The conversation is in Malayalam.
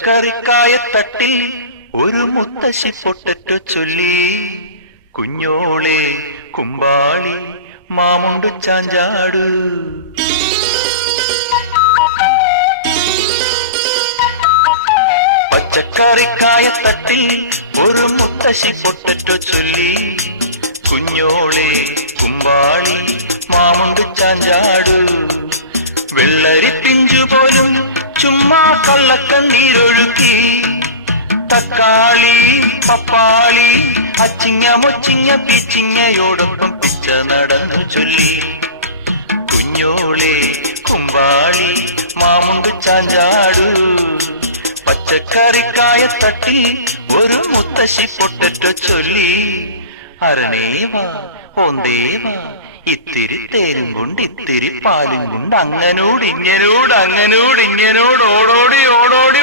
പച്ചക്കറിക്കായത്തട്ടിൽ ഒരു മുത്തശ്ശി പൊട്ടറ്റോ ചൊല്ലി, കുഞ്ഞോളെ കുമ്പാളി മാമുണ്ടു ചാഞ്ചാടു. പച്ചക്കറിക്കായത്തട്ടിൽ ഒരു മുത്തശ്ശി പൊട്ടറ്റോ ചൊല്ലി, കുഞ്ഞോളെ കുമ്പാളി മാമുണ്ടു ചാഞ്ചാടു. വെള്ളരി പിഞ്ചു പോലും ചുമ്മാ കള്ളക്കണ്ണീരൊഴുക്കി, തക്കാളി പപ്പാളി അച്ചിങ്ങ മൊച്ചിങ്ങ പീച്ചിങ്ങയോടൊപ്പം പിച്ച നടന്നു ചൊല്ലി, കുഞ്ഞോളെ കുമ്പാളി മാമുണ്ടു ചാഞ്ചാടു. പച്ചക്കറിക്കായത്തട്ടി ഒരു മുത്തശ്ശി പൊട്ടറ്റോ ചൊല്ലി, അരണേവാ ഓന്തേവാ ഇത്തിരി തേരും കൊണ്ട് ഇത്തിരി പാലും കൊണ്ട് അങ്ങനോട് ഇങ്ങനോട് അങ്ങനോട് ഇങ്ങനോട് ഓടോടി ഓടോടി